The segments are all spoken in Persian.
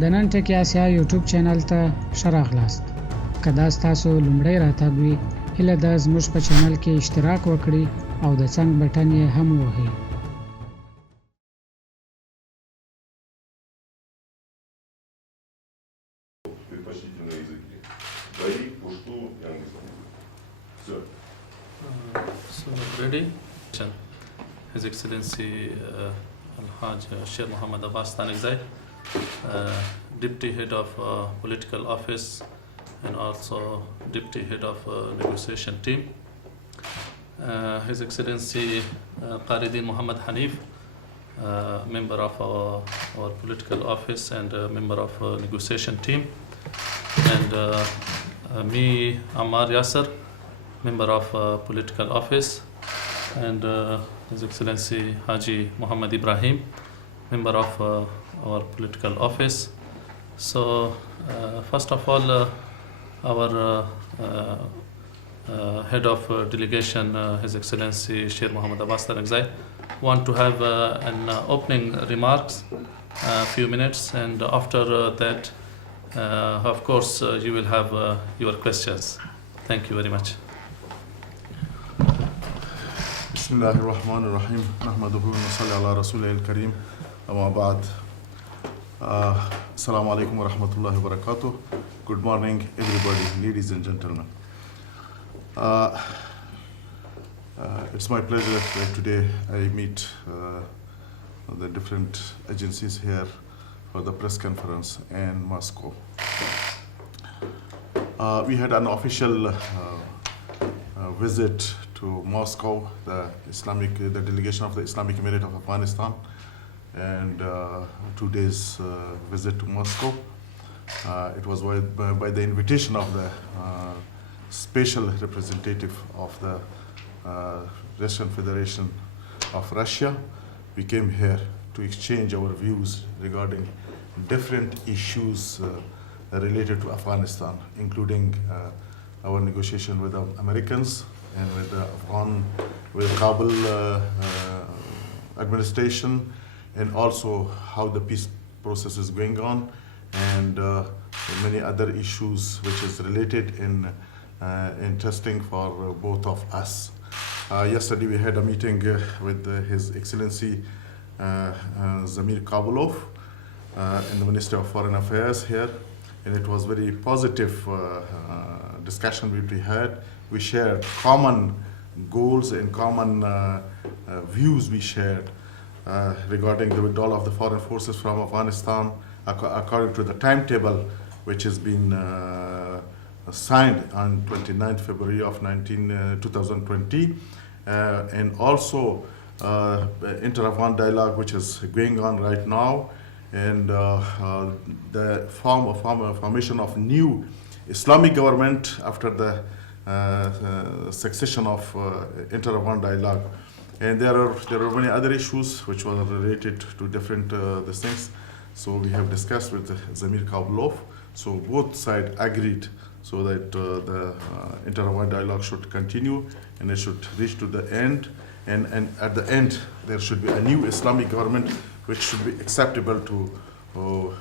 د نن ټکی آسیا یوټیوب چینل ته ښه راغلاست. که دا ستاسو لومړی راتګ وي، هیله ده زموږ په چینل کې اشتراک وکړئ او د څنګ بټن یې هم ووهئ. So ready? His Excellency Al-Haj Sheikh Mohammed Abbas Tanekzai, Deputy Head of Political Office and also Deputy Head of Negotiation Team. His Excellency Qaridin Muhammad Hanif, member of our Political Office and member of Negotiation Team. And me, Ammar Yasser, member of Political Office. And His Excellency Haji Muhammad Ibrahim, member of our Political Office. So first of all, our Head of Delegation, His Excellency Sheikh Mohammed Abbas Tanekzai, want to have an opening remarks, a few minutes, and after that, of course, you will have your questions. Thank you very much. بسم الله الرحمن الرحيم نحمده ونصلي على رسوله الكريم أما بعد. Assalamu alaikum wa rahmatullahi wa barakatuh. Good morning everybody, ladies and gentlemen. It's my pleasure that today I meet the different agencies here for the press conference in Moscow. We had an official visit to Moscow, the delegation of the Islamic Emirate of Afghanistan, and 2 days visit to Moscow. It was by the invitation of the special representative of the Russian Federation of Russia. We came here to exchange our views regarding different issues related to Afghanistan, including our negotiation with the Americans and with the Kabul administration, and also how the peace process is going on, and many other issues which is related in interesting for both of us. Yesterday we had a meeting with His Excellency Zamir Kabulov in the Ministry of Foreign Affairs here, and it was very positive discussion we had. We shared common goals and common views we shared regarding the withdrawal of the foreign forces from Afghanistan according to the timetable which has been signed on 29th February of 2020, and also inter-Afghan dialogue which is going on right now, and the formation of new Islamic government after the succession of inter-Afghan dialogue. And there are many other issues which were related to different things. So we have discussed with Zamir Kabulov. So both sides agreed so that the inter-Afghan dialogue should continue and it should reach to the end. And at the end, there should be a new Islamic government which should be acceptable to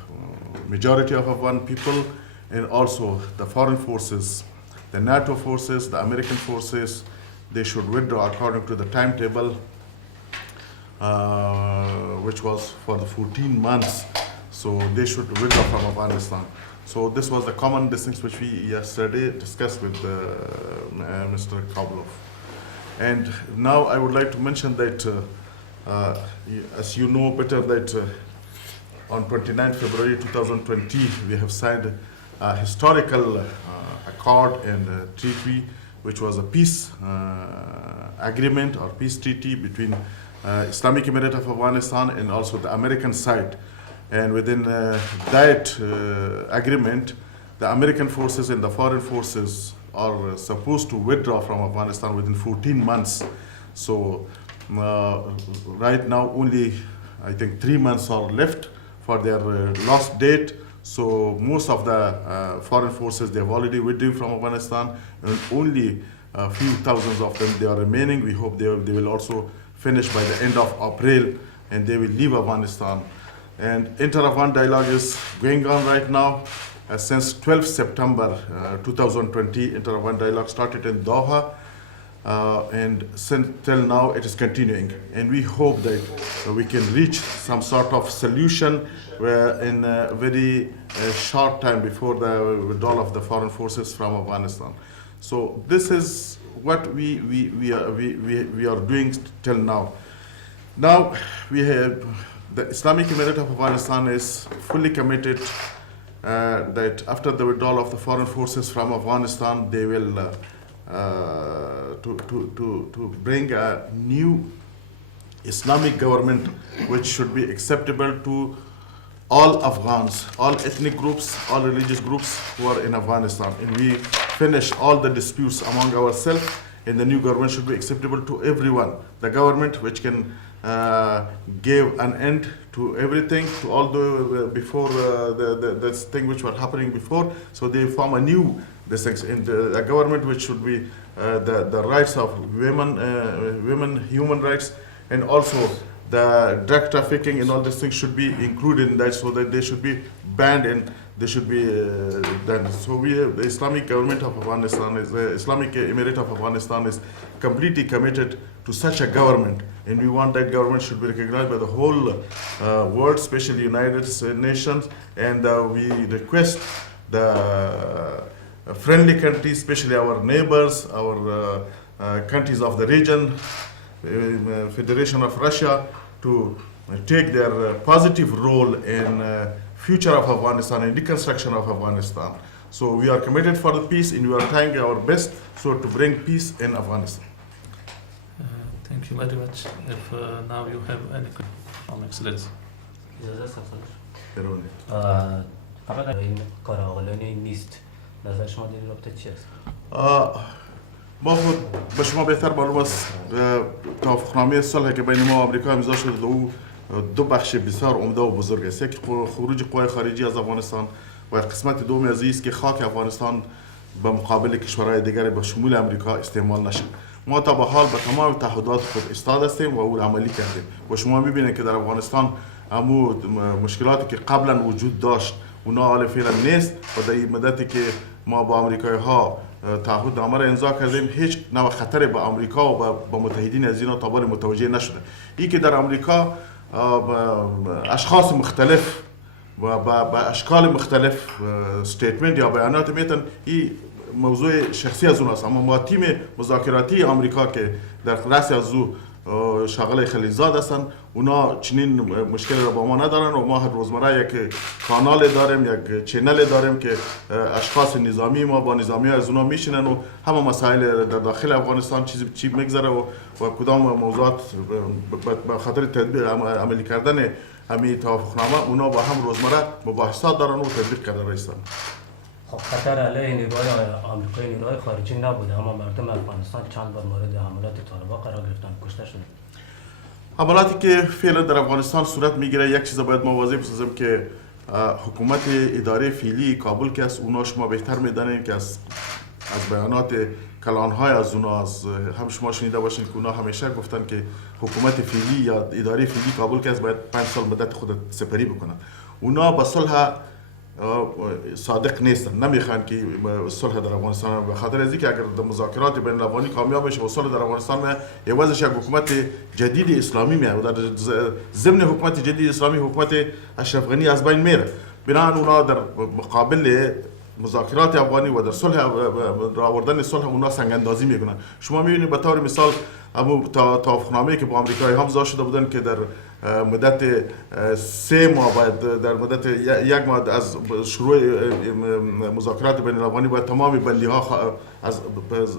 majority of Afghan people, and also the foreign forces, the NATO forces, the American forces, they should withdraw according to the timetable, which was for the 14 months. So they should withdraw from Afghanistan. So this was the common distance which we yesterday discussed with Mr. Kabulov. And now I would like to mention that, as you know better, that on 29 February 2020, we have signed a historical accord and treaty, which was a peace agreement or peace treaty between Islamic Emirate of Afghanistan and also the American side. And within that agreement, the American forces and the foreign forces are supposed to withdraw from Afghanistan within 14 months. So right now only I think 3 months are left for their last date. So most of the foreign forces, they have already withdrawn from Afghanistan, and only a few thousands of them they are remaining. We hope they will also finish by the end of April, and they will leave Afghanistan. And inter-Afghan dialogue is going on right now. Since 12 September 2020, inter-Afghan dialogue started in Doha. And till now it is continuing, and we hope that we can reach some sort of solution where in a very short time before the withdrawal of the foreign forces from Afghanistan. So this is what we are doing till now. Now we have the Islamic Emirate of Afghanistan is fully committed that after the withdrawal of the foreign forces from Afghanistan, they will to bring a new Islamic government which should be acceptable to all Afghans, all ethnic groups, all religious groups who are in Afghanistan. And we finish all the disputes among ourselves, and the new government should be acceptable to everyone. The government which can give an end to everything, to all the before the thing which were happening before. So they form a new things in the government which should be the rights of women, human rights, and also the drug trafficking and all these things should be included in that, so that they should be banned and they should be done. So the Islamic government of Afghanistan is the Islamic Emirate of Afghanistan is completely committed to such a government, and we want that government should be recognized by the whole world, especially United Nations, and we request the friendly countries, especially our neighbors, our countries of the region, Federation of Russia, to take their positive role in future of Afghanistan and reconstruction of Afghanistan. So we are committed for the peace, and we are trying our best so to bring peace in Afghanistan. Thank you very much. If now you have any questions, Excellency. قبل این کار عاقلانه نیست. نظر شما در این رابطه چی است؟ ما خود به شما بهتر معلوم است توافقنامه صلح که بین ما و آمریکا امضا شده او دو بخش بسیار عمده و بزرگ است. یک خروج قوای خارجی از افغانستان و قسمت دوم از این است که خاک افغانستان به مقابل کشورهای دیگر به شمول آمریکا استعمال نشد. ما تا به حال به تمام تعهدات خود ایستاد هستیم و اون عملی کردیم و شما می‌بینید که در افغانستان همو مشکلاتی که قبلا وجود داشت اونا حال فعلا نیست و در این مدتی که ما با آمریکایی ها تعهد نامه را امضا کردیم هیچ نوع خطری به آمریکا و به متحدین از اینا تا بالا متوجه نشده. این که در آمریکا اشخاص مختلف و با اشکال مختلف استیتمنت یا بیانات میتن این موضوع شخصی از اوناست، اما ما تیم مذاکراتی آمریکا که در رأس از او شاغل خلیلزاد هستن اونا چنین مشکلی را با ما ندارن و ما هر روزمره یک کانال داریم، یک چینل داریم که اشخاص نظامی ما با نظامی از اونا میشینن و همه مسائل در داخل افغانستان چی میگذره و کدام موضوعات به خاطر تطبیق عملی کردن همین توافقنامه اونا با هم روزمره مباحثات دارن و تطبیق کرده رایستن. خب خطر علیه نیروهای آمریکایی نیروهای خارجی نبوده، اما مردم افغانستان چند بار مورد حملات طالبان قرار گرفتن، کشته شدند. حملاتی که فعلا در افغانستان صورت میگیره، یک چیز باید ما واضح بسازیم که حکومت اداره فعلی کابل که است اونا شما بهتر میدانید که از بیانات کلانهای از اونا از هم شما شنیده باشین که اونا همیشه گفتن که حکومت فعلی یا اداره فعلی کابل که است باید 5 سال مدت خود سپری بکنن. اونا با صلح صادق نیستن، نمیخوان که صلح در افغانستان، به خاطر از اینکه اگر مذاکرات بین الافغانی کامیاب بشه و صلح در افغانستان میاد عوضش یک حکومت جدید اسلامی میاد و در ضمن حکومت جدید اسلامی حکومت اشرف غنی از بین میره. بنابراین اونا در مقابل مذاکرات افغانی و در صلح آوردن صلح اونا سنگ اندازی میکنن. شما میبینید به طور مثال همون توافقنامه‌ای که با آمریکایی هم امضا شده بودن که در مدت 3 ماه باید در مدت 1 ماه از شروع مذاکرات بین الافغانی باید تمام بندی‌ها از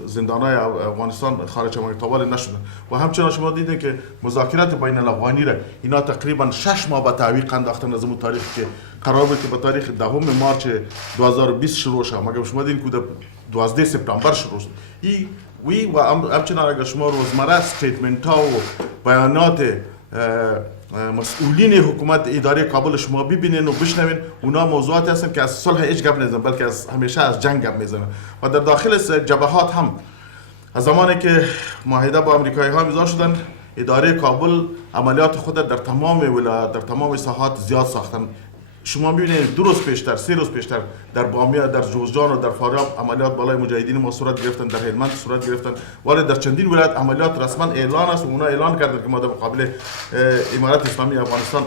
زندان‌های افغانستان خارج آمریکا نشدن و همچنین شما دیدین که مذاکرات بین الافغانی را اینا تقریبا 6 ماه به تعویق انداختن از اون تاریخ که قرار بود که به تاریخ 10 مارچ 2020 شروع شه، مگر شما دیدین که 12 سپتامبر شروع شد. وی و همچنین اگر شما روزمره استیتمنت ها و بیانات مسئولین حکومت اداره کابل شما ببینین و بشنوین، اونا موضوعاتی هستن که از صلح هیچ گپ نمیزنن بلکه از همیشه از جنگ گپ میزنن و در داخل جبهات هم از زمانی که معاهده با آمریکایی ها امضا شدن اداره کابل عملیات خود در تمام ولایات در تمام ساحات زیاد ساختن. شما می‌بینید 2 روز پیشتر 3 روز پیشتر در بامیه، در جوزجان و در فاریاب عملیات بالای مجاهدین ما صورت گرفتن، در هلمند صورت گرفتن، ولی در چندین ولایت عملیات رسما اعلان است و اونا اعلان کردن که ما در مقابل امارات اسلامی افغانستان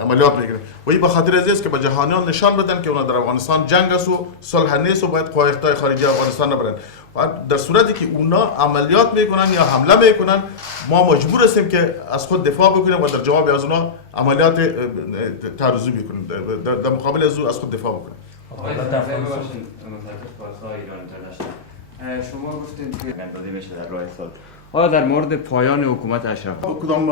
عملیات می‌کنیم. و این به خاطر است که به جهانیان نشان بدن که اونا در افغانستان جنگ است و صلح نیست و باید قوایای خارجی افغانستان نبرن. و در صورتی که اونا عملیات میکنن یا حمله میکنن، ما مجبور هستیم که از خود دفاع بکنیم و در جواب از اونا عملیات تعرضی بکنیم، در مقابل از خود دفاع بکنیم. آقای فرزانه باشین متاسف پاسهای ایران اینترنشنال، شما گفتین که اندازه میشه در راه صلح. آیا در مورد پایان حکومت اشرف کدام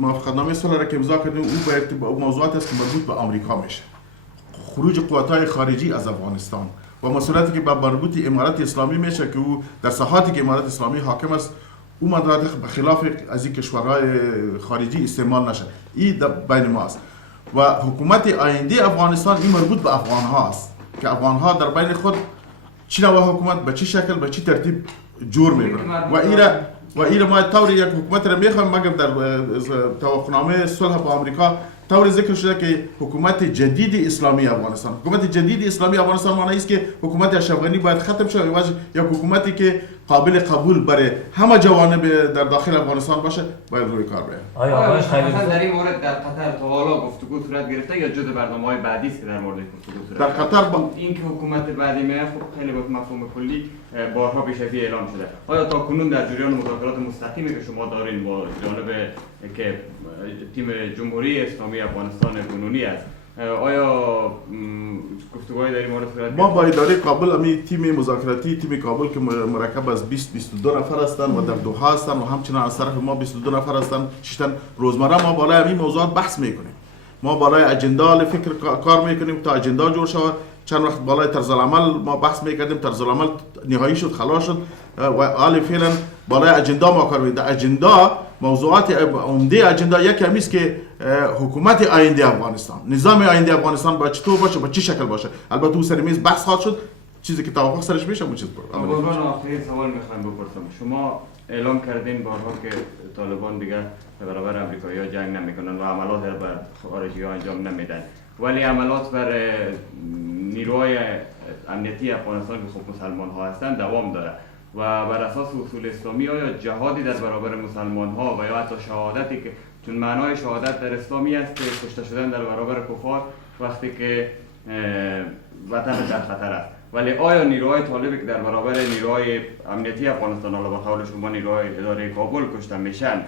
موافقتنامه صلح را که امضا کردیم اون به موضوعات است که مربوط به آمریکا میشه، خروج قوت‌های خارجی از افغانستان و مسئولیتی که به مربوط امارات اسلامی میشه که او در ساحاتی که امارات اسلامی حاکم است او مدارات به خلاف از این کشورهای خارجی استعمال نشه. این در بین ما است و حکومت آینده افغانستان این مربوط به افغان ها است که افغان ها در بین خود چی نوع حکومت به چه شکل به چه ترتیب جور میکنن و ایره ما طور یک حکومت را میخوایم، مگر در توافقنامه صلح با آمریکا طور ذکر شده که حکومت جدید اسلامی افغانستان. حکومت جدید اسلامی افغانستان معنی است که حکومت اشرف غنی باید ختم شود و یک حکومتی که قابل قبول برای همه جوانب در داخل افغانستان باشه باید روی کار بیاید. آیا آقای خلیفه در این مورد در قطر تا حالا گفتگو صورت گرفته یا جزء برنامه‌های بعدی است که در مورد گفتگو صورت در قطر این که حکومت بعدی میاد خب خیلی با مفهوم کلی بارها پیش از اعلام شده. آیا تا کنون در جریان مذاکرات مستقیمی که شما دارین با جانب که تیم جمهوری اسلامی افغانستان کنونی است، آیا گفتگوهای در این مورد صورت ما با اداره کابل امی تیم مذاکراتی تیم کابل که مرکب از 22 نفر هستند و در دوحه هستند و همچنین از طرف ما 22 نفر هستند چشتن روزمره ما بالای این موضوعات بحث میکنیم. ما بالای اجندا فکر کار میکنیم تا اجندا جور شود. چند وقت بالای طرز العمل ما بحث میکردیم، طرز العمل نهایی شد، خلاص شد و حال فعلا بالای اجندا ما کار میکنیم. اجندا موضوعات عمده اجندا یکی همیست که حکومت آینده افغانستان، نظام آینده افغانستان باید چطور باشه، با چه شکل باشه. البته اون سر میز بحث خواهد شد، چیزی که توافق سرش میشه اون چیز به عنوان آخرین سوال میخوایم بپرسم. شما اعلام کردین بارها که طالبان دیگه به برابر امریکایی‌ها جنگ نمیکنن و عملات بر خارجی‌ها انجام نمیدن، ولی عملات بر نیروهای امنیتی افغانستان که خب مسلمان ها هستند دوام داره و بر اساس اصول اسلامی آیا جهادی در برابر مسلمان ها و یا حتی شهادتی که چون معنای شهادت در اسلامی است که کشته شدن در برابر کفار وقتی که وطن در خطر است، ولی آیا نیروهای طالبی که در برابر نیروهای امنیتی افغانستان حالا با قول شما نیروهای اداره کابل کشته میشن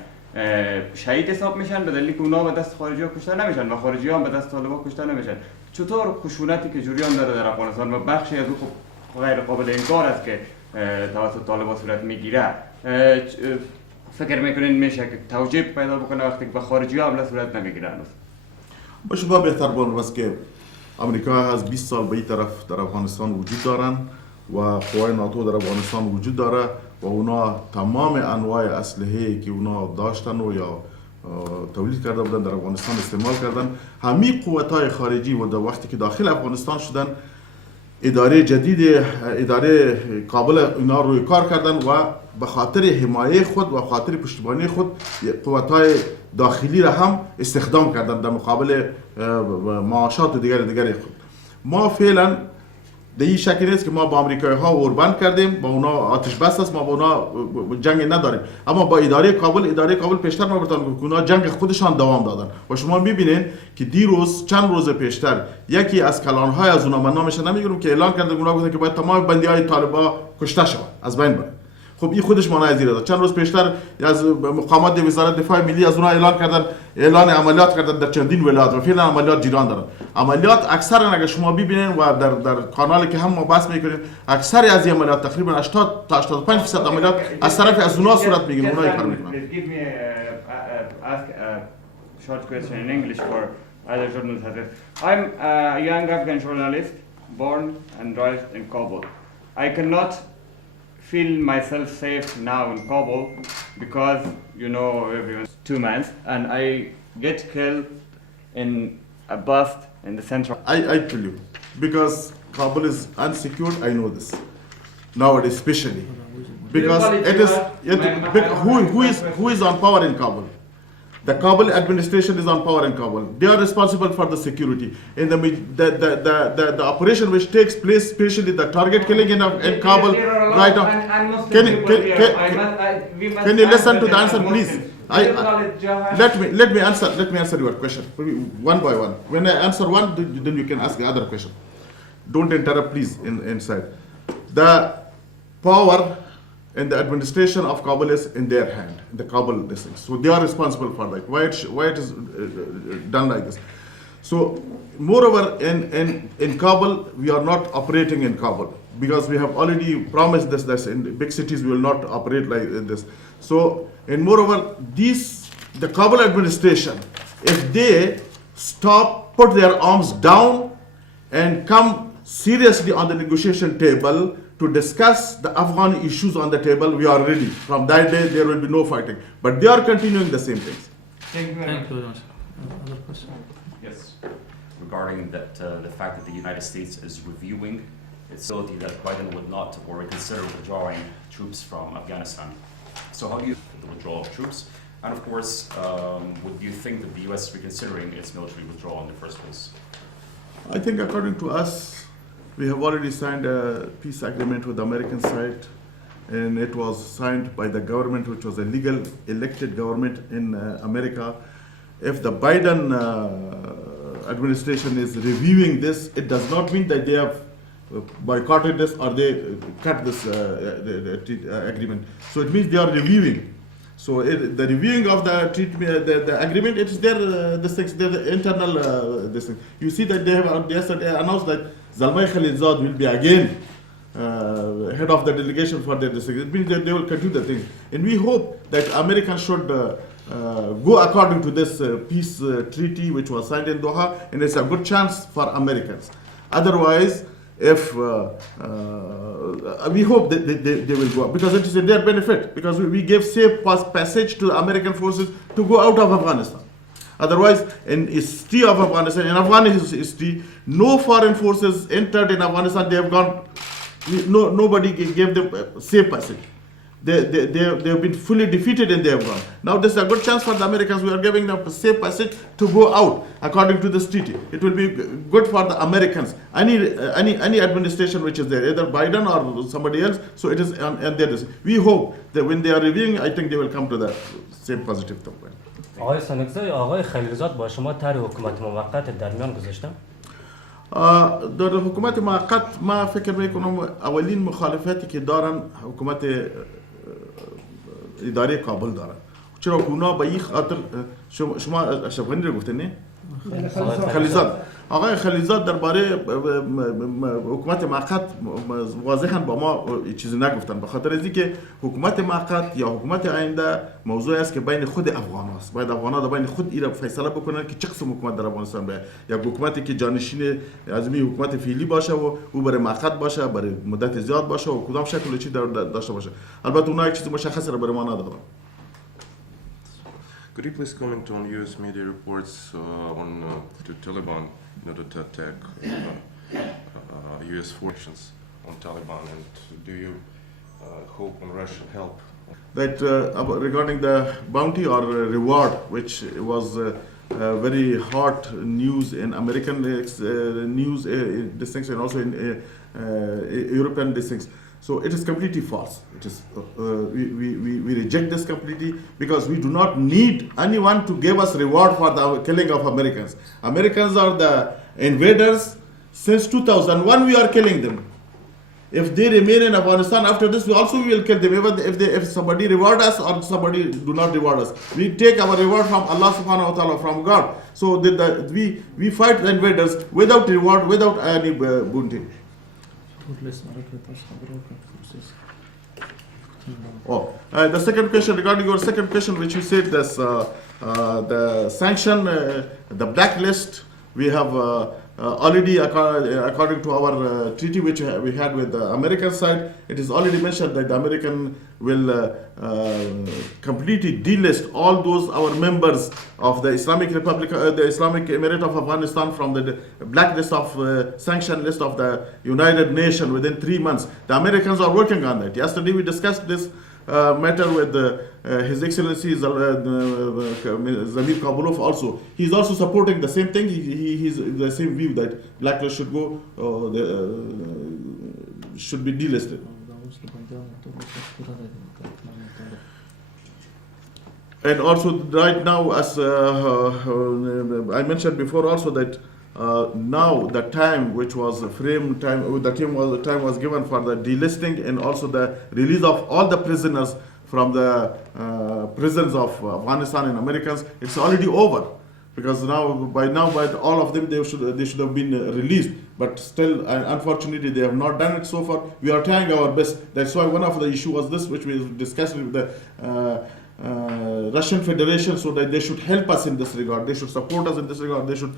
شهید حساب میشن به دلیلی که اونا به دست خارجی‌ها کشته نمیشن و خارجی‌ها هم به دست طالبان کشته نمیشن؟ چطور خشونتی که جریان داره در افغانستان و بخشی از او غیر قابل انکار است که توسط طالبان صورت میگیره، فکر میکنین میشه که توجیه پیدا بکنه وقتی که به خارجی‌ها حمله صورت نمیگیره؟ با شما بهتر بانو است که امریکا از 20 سال به این طرف در افغانستان وجود دارن و قوای ناتو در افغانستان وجود داره و اونا تمام انواع اسلحه‌ای که اونا داشتن و یا تولید کرده بودن در افغانستان استعمال کردن. همین قوت‌های خارجی و در وقتی که داخل افغانستان شدن اداره جدید اداره کابل اینا روی کار کردن و به خاطر حمایه خود و خاطر پشتیبانی خود قوت‌های داخلی را هم استخدام کردن در مقابل معاشات و دیگر خود. ما فعلا به این شکل نیست که ما با آمریکایی ها اوربند کردیم، با اونا آتش بس است، ما با اونا جنگ نداریم، اما با اداره کابل پیشتر ما گفتن که اونا جنگ خودشان دوام دادن و شما میبینین که دیروز چند روز پیشتر یکی از کلانهای از اونا، من نامش نمیگم، که اعلان کرده اونا گفتن که باید تمام بندی‌های طالبان کشته شوند، از بین بره. خب این خودش معنای زیرا داره. چند روز پیشتر از مقامات وزارت دفاع ملی از اونها اعلان عملیات کردن در چندین ولایت و فعلا عملیات جریان دارن. عملیات اکثرا اگر شما ببینین و در کانالی که هم ما بحث میکنیم اکثر از این عملیات تقریبا 80 تا 85% عملیات از طرف از اونها صورت میگیره، اونها کار میکنن. Give me ask a short question in English for other journalists. I'm a young Afghan journalist born and raised in Kabul. I cannot feel myself safe now in Kabul because you know everyone's 2 months and I get killed in a bus in the center. I tell you, because Kabul is unsecured, I know this. Nowadays especially. because it is who is on power in Kabul? The Kabul administration is on power in Kabul. They are responsible for the security. In the operation which takes place, especially the target killing in Kabul, right now. Can you listen to the answer, please? Let me answer your question one by one. When I answer one, then you can ask the other question. Don't interrupt, please. Inside, the power and the administration of Kabul is in their hand, in the Kabul district. So they are responsible for that. Why it is done like this? So moreover, in Kabul, we are not operating in Kabul because we have already promised this that in big cities we will not operate like this. So, and moreover, the Kabul administration, if they put their arms down and come seriously on the negotiation table to discuss the Afghan issues on the table, we are ready. From that day, there will be no fighting. But they are continuing the same things. Thank you very much. Other question? Yes. Regarding that, the fact that the United States is reviewing its ability that Biden would not or reconsider withdrawing troops from Afghanistan. So how do you the withdrawal of troops? And of course, would you think that the U.S. is reconsidering its military withdrawal in the first place? I think according to us, we have already signed a peace agreement with the American side, and it was signed by the government, which was a legal elected government in America. If the Biden administration is reviewing this, it does not mean that they have boycotted this or they cut this agreement. So it means they are reviewing. So the reviewing of the agreement, it is their their internal this thing. You see that they have yesterday announced that Zalmay Khalilzad will be again head of the delegation for their district. It means that they will continue the thing. And we hope that Americans should go according to this peace treaty which was signed in Doha, and it's a good chance for Americans. Otherwise, if we hope that they will go up, because it is in their benefit, because we gave safe passage to American forces to go out of Afghanistan. Otherwise, in history of Afghanistan, in Afghanistan history, no foreign forces entered in Afghanistan. They have gone. Nobody gave them safe passage. They have been fully defeated and they have gone. Now this is a good chance for the Americans. We are giving them a safe passage to go out according to this treaty. It will be good for the Americans. Any administration which is there, either Biden or somebody else. So it is on their decision. We hope that when they are reviewing, I think they will come to the same positive point. آقای سنگزای آقای خلیلزاد با شما طرح حکومت موقت در میان گذاشتن؟ در حکومت موقت ما فکر میکنم اولین مخالفتی که دارن حکومت اداره کابل دارن. چرا اونا به این خاطر شما اشرف غنی رو گفتین نه؟ خلیلزاد. آقای خلیلزاد درباره حکومت موقت واضحاً با ما چیزی نگفتن، به خاطر از اینکه حکومت موقت یا حکومت آینده موضوعی است که بین خود افغان است. باید افغان‌ها بین خود ایران فیصله بکنن که چه قسم حکومت در افغانستان باید، یا حکومتی که جانشین از می حکومت فعلی باشه و او برای موقت باشه، برای مدت زیاد باشه و کدام شکل چی داشته باشه. البته اونها یک چیز مشخصی را برای ما ندارن. Could you please comment on U.S. media reports on the Taliban in order to attack U.S. forces on Taliban, and do you hope on Russian help? That regarding the bounty or reward, which was very hot news in American news districts and also in European districts. So it is completely false. It is we reject this completely because we do not need anyone to give us reward for the killing of Americans. Americans are the invaders. Since 2001 we are killing them. If they remain in Afghanistan after this, we will kill them. Even if somebody reward us or somebody do not reward us, we take our reward from Allah subhanahu wa ta'ala, from God. So we fight the invaders without reward, without any bounty. The second question, regarding your second question, which you said this the sanction, the blacklist, we have already according to our treaty which we had with the American side, it is already mentioned that the American will completely delist all those our members of the Islamic Republic, the Islamic Emirate of Afghanistan from the blacklist of sanction list of the United Nations within 3 months. The Americans are working on that. Yesterday we discussed this matter with His Excellency Zamir Kabulov also. He's also supporting the same thing. He's the same view that blacklist should go, should be delisted. And also right now, as I mentioned before also that now the time which was framed, the time was given for the delisting and also the release of all the prisoners from the prisons of Afghanistan and Americans, it's already over. Because by all of them they should have been released, but still unfortunately they have not done it so far. We are trying our best. That's why one of the issue was this, which we discussed with the Russian Federation, so that they should help us in this regard. They should support us in this regard. They should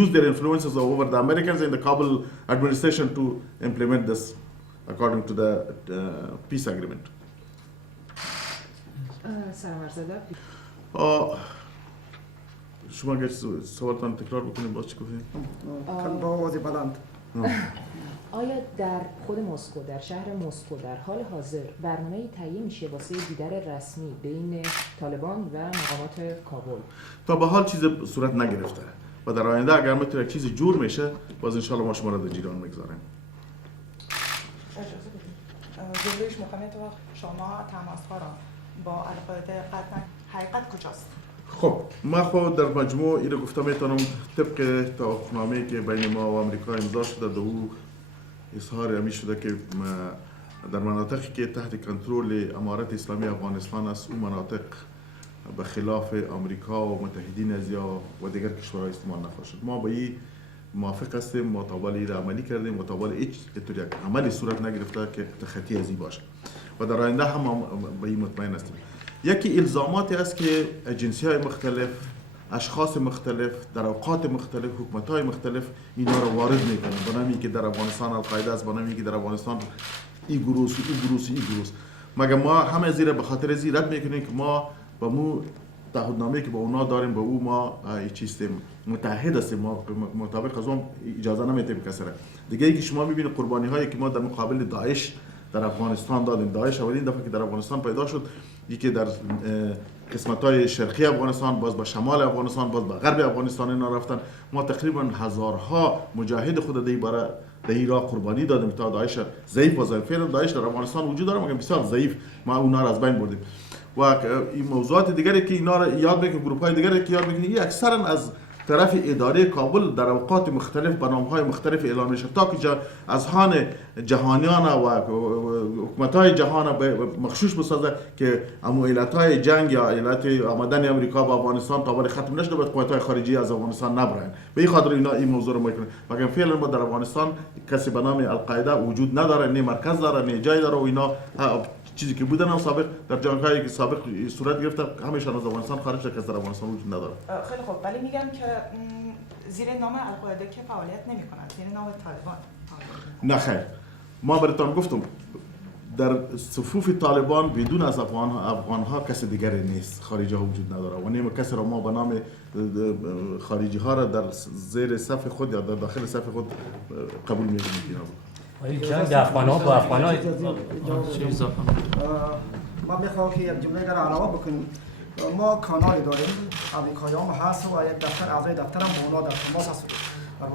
use their influences over the Americans and the Kabul administration to implement this according to the peace agreement. شما اگر سوالتان تکرار بکنیم باز چی گفتیم؟ با آواز بلند. آیا در خود مسکو، در شهر مسکو در حال حاضر برنامه‌ای تهیه میشه واسه دیدار رسمی بین طالبان و مقامات کابل؟ تا به حال چیز صورت نگرفته و در آینده اگر میتونه چیزی جور میشه باز ان شاء الله ما شما را در جریان میگذاریم. جلوی مقامات شما تماس‌ها را با القاعده قطعا حقیقت کجاست؟ خب ما خود در مجموع اینو گفته میتونم طبق توافقنامه‌ای که بین ما و آمریکا امضا شده در او اظهار همی شده که در مناطقی که تحت کنترل امارت اسلامی افغانستان است، اون مناطق به خلاف آمریکا و متحدین ازیا و دیگر کشورهای استعمال نخواهد شد. ما به این موافق هستیم، ما تا بالا این عملی کردیم و تا بالا هیچ عملی صورت نگرفته که خطی از این باشه و در آینده هم به این مطمئن هستیم. یکی الزاماتی است که اجنسی‌های مختلف، اشخاص مختلف در اوقات مختلف، حکومت‌های مختلف اینا رو وارد میکنن. بنامی که در افغانستان القاعده است، بنامی که در افغانستان این گروه. مگر ما همه زیر به خاطر زیر رد میکنیم که ما با مو تعهدنامه‌ای که با اونا داریم به او ما چیستیم متحد هستیم، ما مطابق از اون اجازه نمیدیم کسی را. دیگه اینکه شما میبینید قربانی‌هایی که ما در مقابل داعش در افغانستان دادیم. داعش اولین دفعه که در افغانستان پیدا شد یکی در قسمت‌های شرقی افغانستان، باز به شمال افغانستان، باز به غرب افغانستان اینا رفتن. ما تقریبا هزارها مجاهد خود در ایران قربانی دادیم تا داعش ضعیف بازه. فعلا داعش در افغانستان وجود داره مگر بسیار ضعیف، ما اونا را از بین بردیم. و این موضوعات دیگری که اینا را یاد بگیرید، گروه‌های دیگری که یاد بگیرید، این اکثرا از طرف اداره کابل در اوقات مختلف به نام‌های مختلف اعلام میشه تا که اذهان جهانیان و حکومت‌های جهان مخشوش بسازه که علت‌های جنگ یا علت آمدن امریکا به افغانستان تا ولی ختم نشده، باید قوت‌های خارجی از افغانستان نبرن. به این خاطر اینا این موضوع رو میکنن. مگر فعلا ما در افغانستان کسی به نام القاعده وجود نداره، نه مرکز داره، نه جای داره و اینا چیزی که بودن هم سابق در جنگ‌هایی که سابق صورت گرفته همیشه از افغانستان خارج شده، کسی در افغانستان وجود نداره. خیلی خوب، ولی میگم که زیر نام القاعده که فعالیت نمی‌کنند، زیر نام طالبان. نه خیر، ما براتون گفتم در صفوف طالبان بدون از افغان‌ها کسی دیگری نیست، خارجی‌ها وجود نداره و نیم کسی را ما به نام خارجی‌ها را در زیر صف خود یا در داخل صف خود قبول می‌کنیم. جنگ افغان‌ها با افغان‌ها ما میخوام که یک جمله در علاوه بکنیم. ما کانالی داریم، امریکایی‌ها هست و یک دفتر اعضای دفتر هم اونا در تماس هست. اون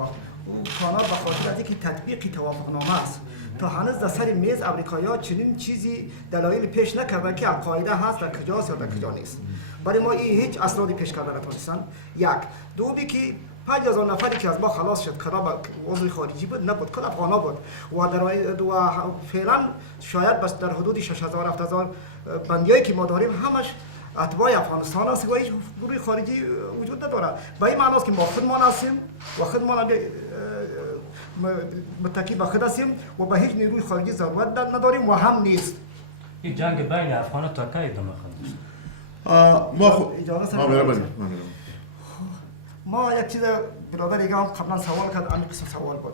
کانال به خاطر از اینکه تطبیق توافقنامه است تا هنوز در سر میز امریکایی‌ها چنین چیزی دلایل پیش نکردن که القاعده هست در کجاست یا در کجا نیست. برای ما این هیچ اسنادی پیش کردن نتونستن. یک دومی که 5000 نفری که از ما خلاص شد کلا با عضو خارجی بود نبود، کلا افغانا بود و فعلا شاید بس در حدود 6000 7000 بندیایی که ما داریم همش اتباع افغانستان است و هیچ گروه خارجی وجود نداره. به این معنی است که ما خودمان هستیم و خودمان متکی به خود هستیم و به هیچ نیروی خارجی ضرورت نداریم و هم نیست. این جنگ بین افغان و ترکیه ادامه خواهد داشت. ما یک چیز برادر دیگه هم قبلا سوال کرد، همین قسم سوال بود.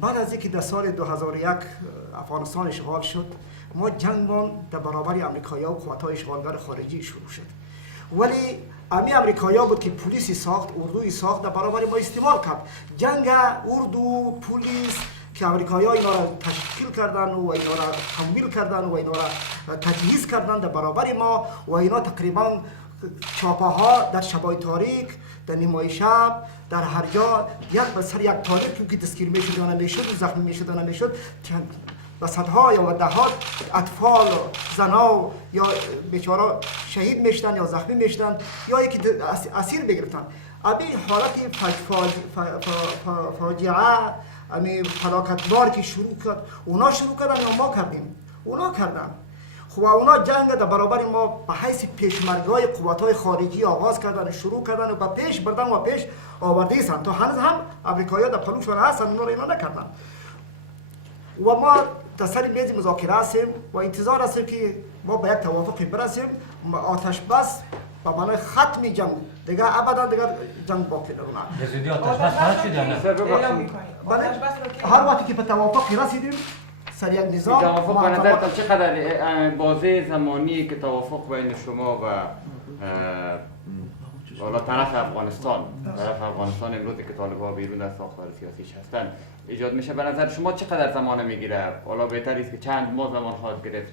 بعد از اینکه در سال 2001 افغانستان اشغال شد، ما جنگمان در برابر امریکایی‌ها و قوت‌های اشغالگر خارجی شروع شد. ولی امی امریکایی‌ها بود که پلیسی ساخت، اردوی ساخت، در برابر ما استعمال کرد. جنگ اردو، پلیس که امریکایی‌ها اینا را تشکیل کردن و اینا را تمویل کردن و اینا را تجهیز کردن در برابر ما و اینا تقریبا چاپه‌ها در شبای تاریک، در نیمای شب، در هر جا یک به سر یک طالب که دستگیر میشد یا نمیشد و زخمی میشد یا نمیشد، و صدها یا دهات اطفال زنا یا بیچاره شهید میشدن یا زخمی میشدن یا یکی اسیر بگرفتن. ابی حالت فاجعه امی فلاکتبار که شروع کرد، اونا شروع کردن یا ما کردیم؟ اونا کردن. خب اونا جنگ در برابر ما به حیث پیشمرگای قوت‌های خارجی آغاز کردن، شروع کردن و به پیش بردن و پیش آورده ایستن. تا هنوز هم امریکایی‌ها در پلوشون هستن، اونا را اینا نکردن. و ما در سر میز مذاکره هستیم و انتظار هستیم که ما به یک توافقی برسیم. آتش بس به معنای ختم جنگ، دیگه ابدا دیگه جنگ باقی نمونه. رسیدی آتش بس هر چی داره. هر وقتی که به توافقی رسیدیم سر یک نظام توافق به نظرتان چقدر بازه زمانی که توافق بین شما و حالا طرف افغانستان امروزی که طالبان بیرون از ساختار سیاسیش هستن ایجاد میشه، به نظر شما چقدر زمان میگیره؟ حالا بهتر است که چند ماه زمان خواهد گرفت،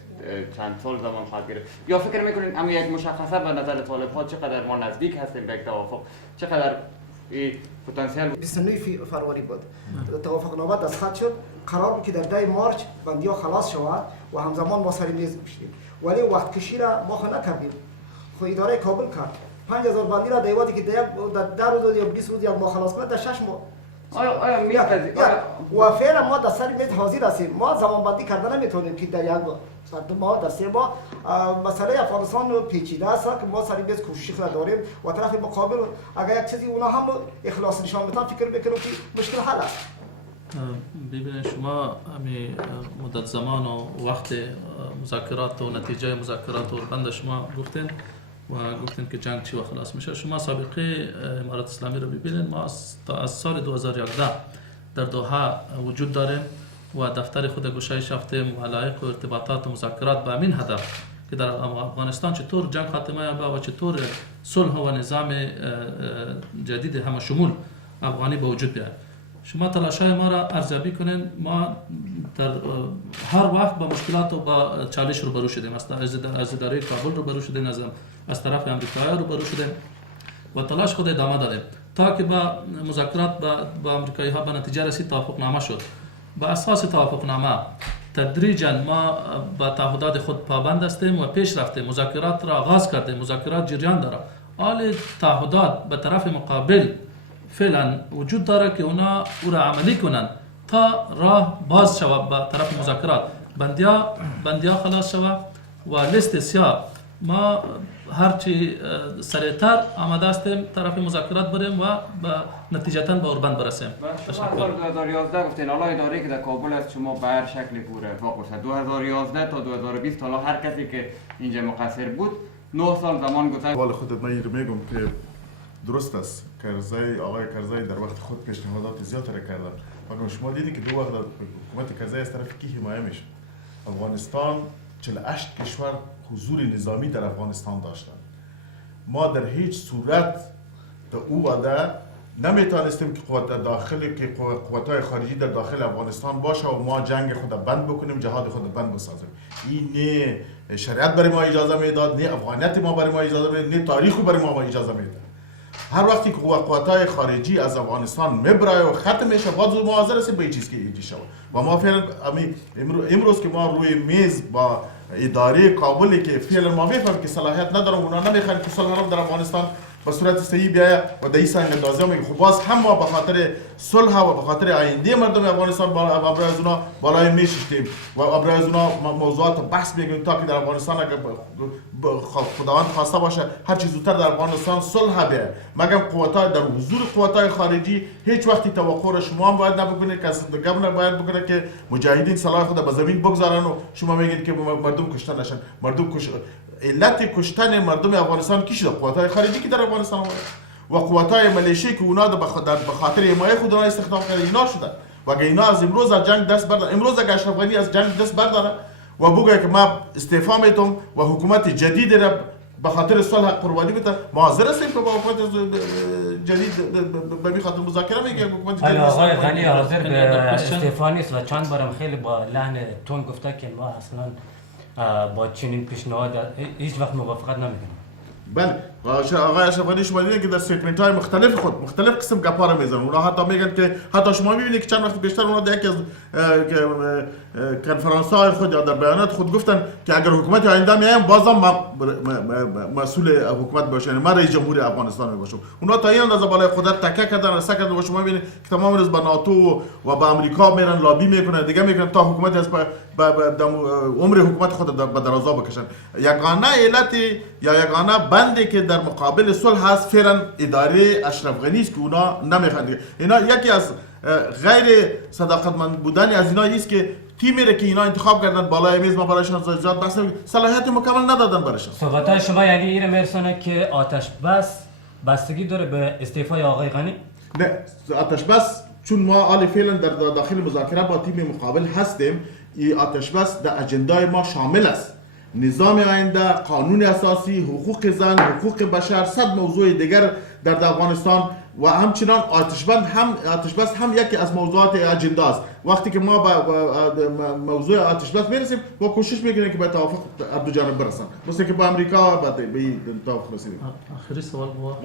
چند سال زمان خواهد گرفت، یا فکر میکنین اما یک مشخصه به نظر طالب‌ها چقدر ما نزدیک هستیم به یک توافق، چقدر پتانسیل؟ 29 فروری بود توافق نامه دستخط شد. قرار بود که در 10 مارچ بندی‌ها خلاص شود و همزمان ما سر میز بشیم، ولی وقت کشی را ما خود نکردیم. خو اداره کابل کرد 5000 بندی را دیواتی که در 10 روز یا 20 روز یک ماه خلاص کنه، در 6 ماه. آیا می‌پذیرید؟ و فعلا ما در سر میز حاضر هستیم. ما زمان بندی کردن نمیتونیم که در یک ما در 3 ماه. مسئله افغانستان پیچیده است که ما سر میز کوشش را داریم و طرف مقابل اگر یک چیزی اونا هم اخلاص نشان بدن فکر میکنم که مشکل حل است. ببینید شما همین مدت زمان و وقت مذاکرات و نتیجه مذاکرات و بند شما گفتین و گفتین که جنگ چی و خلاص میشه. شما سابقه امارات اسلامی رو ببینید، ما از سال 2011 در دوحه وجود داریم و دفتر خود گشایش یافته علایق و ارتباطات و مذاکرات به همین هدف که در افغانستان چطور جنگ خاتمه یابه و چطور صلح و نظام جدید همه شمول افغانی به وجود بیاید. شما تلاشای ما را ارزیابی کنین. ما در هر وقت با مشکلات و با چالش روبرو شدیم. از اداره کابل روبرو شدیم، از طرف امریکایی روبرو شدیم و تلاش خود ادامه دادیم تا که با مذاکرات با امریکایی ها به نتیجه رسید، توافقنامه شد. با اساس توافقنامه تدریجا ما با تعهدات خود پابند هستیم و پیش رفتیم، مذاکرات را آغاز کردیم، مذاکرات جریان داره. حال تعهدات به طرف مقابل فعلا وجود داره که اونا او را عملی کنند تا راه باز شود به طرف مذاکرات، بندیا خلاص شود و لیست سیاه. ما هرچی سریعتر آماده هستیم طرف مذاکرات بریم و به نتیجتا به اوربند برسیم. شما 2011 گفتین حالا اداره که در کابل است شما به هر شکلی پور ارفاق است. 2011 تا 2020 حالا هر کسی که اینجا مقصر بود 9 سال زمان گذشت. حال خودت من میگم که درست است. آقای کرزی در وقت خود پیشنهادات زیاد را کردن. مگر شما دیدید که دو وقت حکومت کرزی از طرف کی حمایه میشه؟ افغانستان 48 کشور حضور نظامی در افغانستان داشتند. ما در هیچ صورت در او وعده نمیتونستیم که قوت‌های خارجی در داخل افغانستان باشه و ما جنگ خود بند بکنیم، جهاد خود بند بسازیم. این نه شریعت برای ما اجازه میداد، نه افغانیت ما برای ما اجازه میداد، نه تاریخ برای ما اجازه میداد. هر وقتی که قوت‌های خارجی از افغانستان میبره و ختم میشه، باز ما حاضر هستیم به چیزی که ایجاد شود. و ما فعلا امروز که ما روی میز با اداره کابلی که فعلا ما میفهمیم که صلاحیت ندارم، اونا نمیخوان که صلح در افغانستان به صورت صحیح بیاید و در این سنگ اندازه میگه. خب باز هم ما به خاطر صلح و به خاطر آینده مردم افغانستان برای از اونا بالای میشیم و برای از اونا موضوعات بحث میگیم تا که در افغانستان اگر خداوند خواسته باشه هر چیز زودتر در افغانستان صلح بیاید. مگر قوت‌های در حضور قوت‌های خارجی هیچ وقتی توقع را شما هم باید نبکنید که از گورنر باید بکنه که مجاهدین سلاح خود به زمین بگذارن و شما میگید که مردم کشته نشن. علت کشتن مردم افغانستان کی شده؟ قوت‌های خارجی که در افغانستان و قوتای ملیشی که اونا به خاطر حمایت خود اونا استخدام کرده اینا شدن و اگه اینا از امروز از جنگ دست بردارن، امروز اگه اشرف غنی از جنگ دست برداره و بگه که ما استعفا میتم و حکومت جدید را به خاطر صلح قربانی بده، ما حاضر هستیم که با حکومت جدید به این خاطر مذاکره میگه حکومت جدید. آقای غنی حاضر به استعفا نیست و چند بارم خیلی با لحن تون گفته که ما اصلا با چنین پیشنهاد هیچ وقت موافقت نمیکنیم. بله آقای اشرف غنی شما دیدین که در استیتمنت های مختلف خود مختلف قسم گپا رو میزنن. اونا حتی میگن که حتی شما میبینید که چند وقت بیشتر اونا در یکی از کنفرانس های خود یا در بیانات خود گفتن که اگر حکومت آینده میایم بازم مسئول حکومت باشه، یعنی ما رئیس جمهور افغانستان میباشم. اونا تا این اندازه بالای خودت تکه کردن رسا کردن و شما میبینید که تمام روز با ناتو و با امریکا میرن لابی میکنن دیگه میکنن تا حکومت از عمر حکومت خود به درازا بکشن. یگانه علت یا یگانه بندی که در مقابل صلح هست فعلا اداره اشرف غنی است که اونا نمیخوان. اینا یکی از غیر صداقتمند بودن از اینا است که تیمی را که اینا انتخاب کردن بالای میز ما برایشان زیاد بحث صلاحیت مکمل ندادن برایشان. صحبت‌های شما یعنی این میرسونه که آتش بس بستگی داره به استعفای آقای غنی؟ نه، آتش بس چون ما حال فعلا در داخل مذاکره با تیم مقابل هستیم، این آتش بس در اجندای ما شامل است. نظام آینده، قانون اساسی، حقوق زن، حقوق بشر، صد موضوع دیگر در افغانستان و همچنان آتش بس هم یکی از موضوعات اجندا است. وقتی که ما با موضوع آتش بس میرسیم با کوشش میکنیم که به توافق دو جانب برسن، مثل که با امریکا به توافق رسیدیم. آخری سوال بود.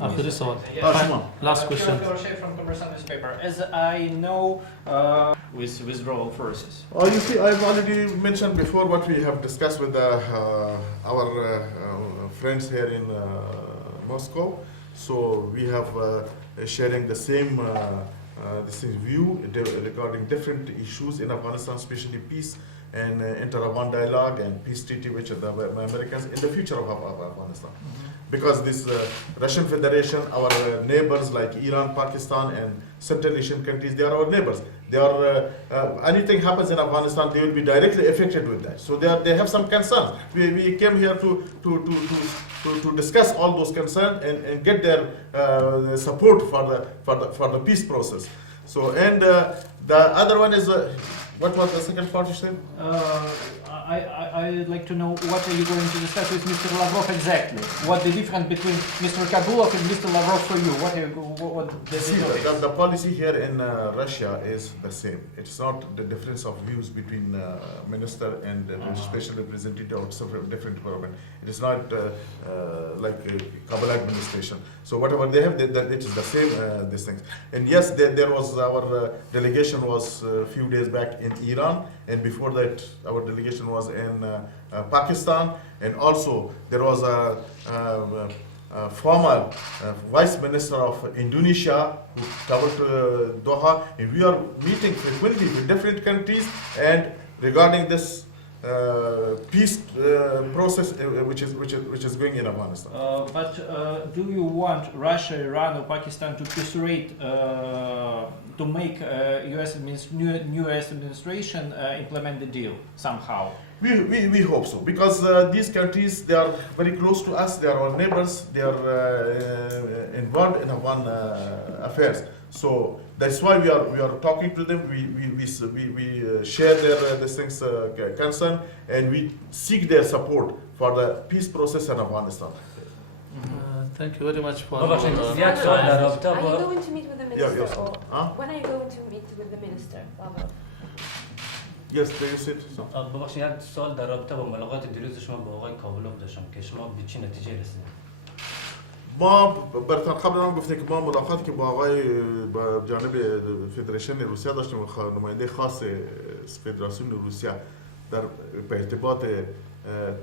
آخری سوال. شما. Last question. From Commercial newspaper. As I know, with withdrawal forces. You see, I've already mentioned before what we have discussed with our friends here in Moscow. So we have sharing the same view regarding different issues in Afghanistan, especially peace and inter-Afghan dialogue and peace treaty, which are the Americans in the future of Afghanistan. Because this Russian Federation, our neighbors like Iran, Pakistan, and Central Asian countries, they are our neighbors. They are anything happens in Afghanistan, they will be directly affected with that. So they have some concerns. We came here to discuss all those concerns and get their support for the peace process. So and the other one is what was the second part you said? I'd like to know what are you going to discuss with Mr. Lavrov exactly? What the difference between Mr. Kadulov and Mr. Lavrov for you? What the policy here in Russia is the same. It's not the difference of views between minister and special representative of different government. It is not like Kabul administration. So whatever they have, it is the same these things. And yes, there was our delegation was a few days back in Iran, and before that our delegation was in Pakistan, and also there was a former Vice Minister of Indonesia who traveled to Doha, and we are meeting frequently with different countries and regarding this peace process which is going in Afghanistan. But do you want Russia, Iran, or Pakistan to persuade to make new US administration implement the deal somehow? We hope so, because these countries, they are very close to us, they are our neighbors, they are involved in Afghan affairs. So that's why we are talking to them. We share their concern, and we seek their support for the peace process in Afghanistan. Thank you very much for. Are you going to meet with the minister? Yes. Or when are you going to meet with the minister? Yes, they said so. ببخشید یک سوال در رابطه با ملاقات دیروز شما با آقای کابلوف داشتم که شما به چه نتیجه رسیدید؟ ما برتر قبل هم گفتیم که ما ملاقاتی که با آقای با جانب فدراسیون روسیه داشتیم، نماینده خاص فدراسیون روسیه در به ارتباط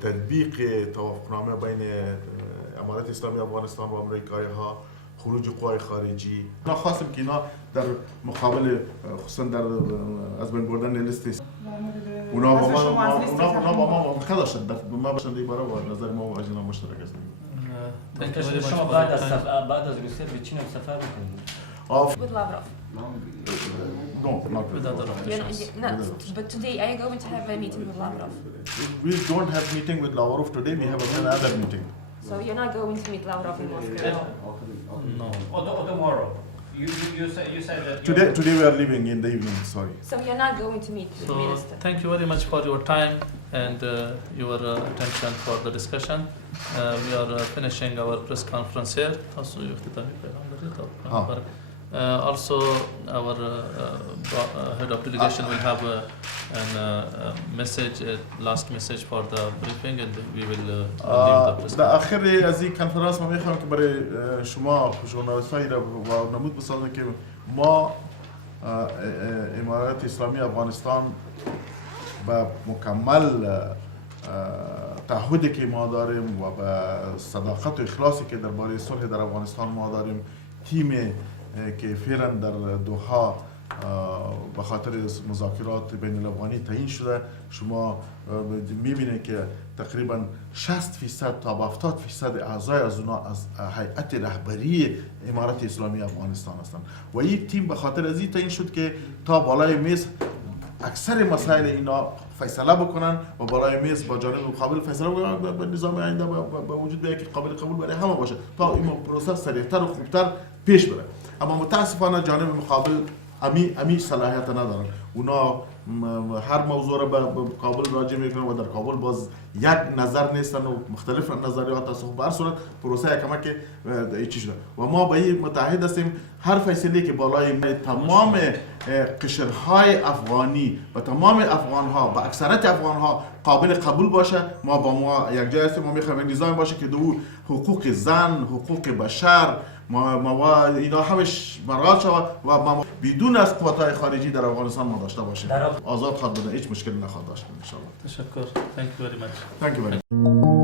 تطبیق توافقنامه بین امارات اسلامی افغانستان و امریکایی ها، خروج قوای خارجی. ما خواستیم که اینا در مقابل خصوصا در از بین بردن لیست اونا با ما موافقه داشتن، ما باشن دیگه و نظر ما و اجنا مشترک است. شما بعد از روسیه به چین سفر میکنید؟ With Lavrov. No, not with Lavrov. But today, are you going to have a meeting with Lavrov? We don't have meeting with Lavrov today. We have another meeting. So you're not going to meet Lavrov in Moscow? No. Or tomorrow. You said that Today we are leaving in the evening, sorry. So you're not going to meet with the So minister? thank you very much for your time and your attention for the discussion. We are finishing our press conference here. Also, our head of delegation will have a message, a last message for the briefing, and we will leave the press در conference. آخر از این کنفرانس ما میخوام که برای شما ژورنالیست‌های را و نمود بسازم که ما امارات اسلامی افغانستان و مکمل تعهدی که ما داریم و به صداقت و اخلاصی که درباره صلح در افغانستان ما داریم، تیم که فعلا در دوحه به خاطر مذاکرات بین الافغانی تعیین شده، شما میبینید که تقریبا 60% تا 70% اعضای از اونها از هیئت رهبری امارات اسلامی افغانستان هستند و این تیم به خاطر از این تعیین شد که تا بالای میز اکثر مسائل اینا فیصله بکنن و بالای میز با جانب مقابل فیصله بکنن، به نظام آینده به وجود بیاید که قابل قبول برای همه باشه تا این پروسه سریعتر و خوبتر پیش بره. اما متاسفانه جانب مقابل امی صلاحیت ندارن. اونا هر موضوع را به کابل راجع میکنن و در کابل باز یک نظر نیستن و مختلف نظریات هست. به هر صورت پروسه کمک چی شده و ما به این متحد هستیم هر فیصله که بالای تمام قشرهای افغانی و تمام افغانها و اکثریت افغانها قابل قبول باشه، ما با ما یک جای هستیم. ما میخوایم نظام باشه که دو حقوق زن، حقوق بشر، ما اینا همش مراعات شود و ما بدون از قوت‌های خارجی در افغانستان ما داشته باشیم. آزاد خواهد بود، هیچ مشکلی نخواهد داشت ان شاء الله. تشکر. Thank you very much. Thank you very much.